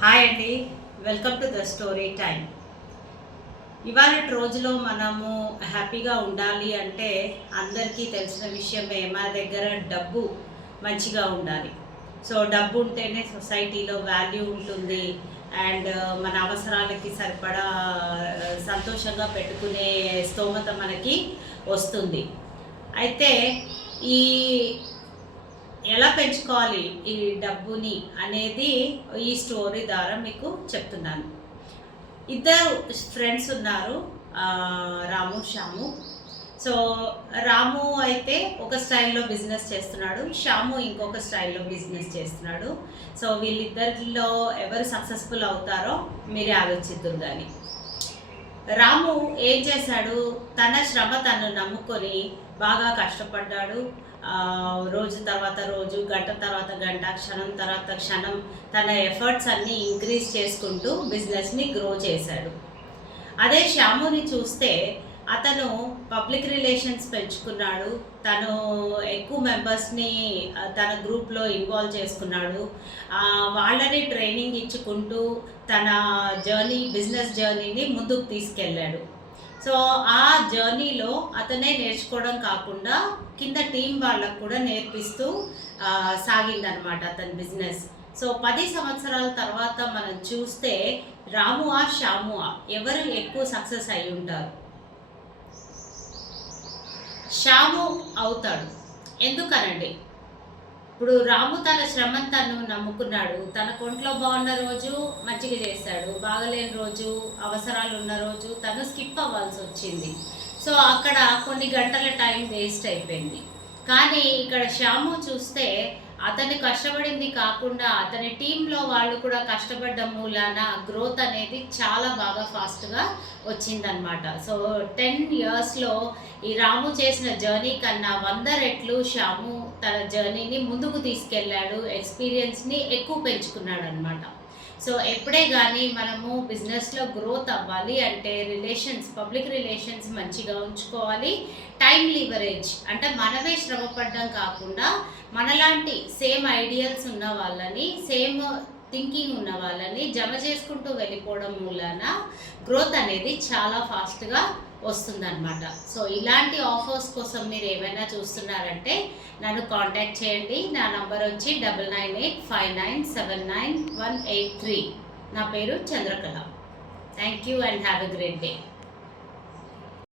Hi అండి, welcome to the story time. ఇవాళ రోజులో మనము హ్యాపీగా ఉండాలి అంటే అందరికీ తెలిసిన విషయమే, మన దగ్గర డబ్బు మంచిగా ఉండాలి. సో డబ్బు ఉంటేనే సొసైటీలో వాల్యూ ఉంటుంది అండ్ మన అవసరాలకి సరిపడా సంతోషంగా పెట్టుకునే స్తోమత మనకి వస్తుంది. అయితే ఈ ఎలా పెంచుకోవాలి ఈ డబ్బుని అనేది ఈ స్టోరీ ద్వారా మీకు చెప్తున్నాను. ఇద్దరు ఫ్రెండ్స్ ఉన్నారు, రాము శ్యాము. సో రాము అయితే ఒక స్టైల్లో బిజినెస్ చేస్తున్నాడు, శ్యాము ఇంకొక స్టైల్లో బిజినెస్ చేస్తున్నాడు. సో వీళ్ళిద్దరిలో ఎవరు సక్సెస్ఫుల్ అవుతారో మీరే ఆలోచిద్దురు. కానీ రాము ఏం చేశాడు, తన శ్రమ తను నమ్ముకొని బాగా కష్టపడ్డాడు. రోజు తర్వాత రోజు, గంట తర్వాత గంట, క్షణం తర్వాత క్షణం తన ఎఫర్ట్స్ అన్నీ ఇంక్రీజ్ చేసుకుంటూ బిజినెస్ని గ్రో చేశాడు. అదే శ్యాముని చూస్తే అతను పబ్లిక్ రిలేషన్స్ పెంచుకున్నాడు, తను ఎక్కువ మెంబర్స్ని తన గ్రూప్లో ఇన్వాల్వ్ చేసుకున్నాడు, వాళ్ళని ట్రైనింగ్ ఇచ్చుకుంటూ తన బిజినెస్ జర్నీని ముందుకు తీసుకెళ్ళాడు. సో ఆ జర్నీలో అతనే నేర్చుకోవడం కాకుండా కింద టీం వాళ్ళకు కూడా నేర్పిస్తూ సాగిందనమాట అతని బిజినెస్. సో 10 సంవత్సరాల తర్వాత మనం చూస్తే రామువా శ్యామువా ఎవరు ఎక్కువ సక్సెస్ అయి ఉంటారు? శ్యాము అవుతాడు. ఎందుకనండి, ఇప్పుడు రాము తన శ్రమను తను నమ్ముకున్నాడు. తన కొంట్లో బాగున్న రోజు మంచిగా చేశాడు, బాగలేని రోజు, అవసరాలు ఉన్న రోజు తను స్కిప్ అవ్వాల్సి వచ్చింది. సో అక్కడ కొన్ని గంటల టైం వేస్ట్ అయిపోయింది. కానీ ఇక్కడ శ్యాము చూస్తే అతను కష్టపడింది కాకుండా అతని టీంలో వాళ్ళు కూడా కష్టపడ్డ మూలాన గ్రోత్ అనేది చాలా బాగా ఫాస్ట్గా వచ్చిందనమాట. సో 10 ఇయర్స్లో ఈ రాము చేసిన జర్నీ కన్నా 100 రెట్లు శ్యాము తన జర్నీని ముందుకు తీసుకెళ్ళాడు, ఎక్స్పీరియన్స్ని ఎక్కువ పెంచుకున్నాడు అనమాట. సో ఎప్పుడే కానీ మనము బిజినెస్లో గ్రోత్ అవ్వాలి అంటే పబ్లిక్ రిలేషన్స్ మంచిగా ఉంచుకోవాలి. టైం లీవరేజ్ అంటే మనమే శ్రమపడడం కాకుండా మనలాంటి సేమ్ ఐడియల్స్ ఉన్న వాళ్ళని, సేమ్ థింకింగ్ ఉన్న వాళ్ళని జమ చేసుకుంటూ వెళ్ళిపోవడం మూలాన గ్రోత్ అనేది చాలా ఫాస్ట్గా వస్తుందన్నమాట. సో ఇలాంటి ఆఫర్స్ కోసం మీరు ఏమైనా చూస్తున్నారంటే నన్ను కాంటాక్ట్ చేయండి. నా నంబర్ వచ్చి 9985979183. నా పేరు Chandrakala. Thank you and have a great day.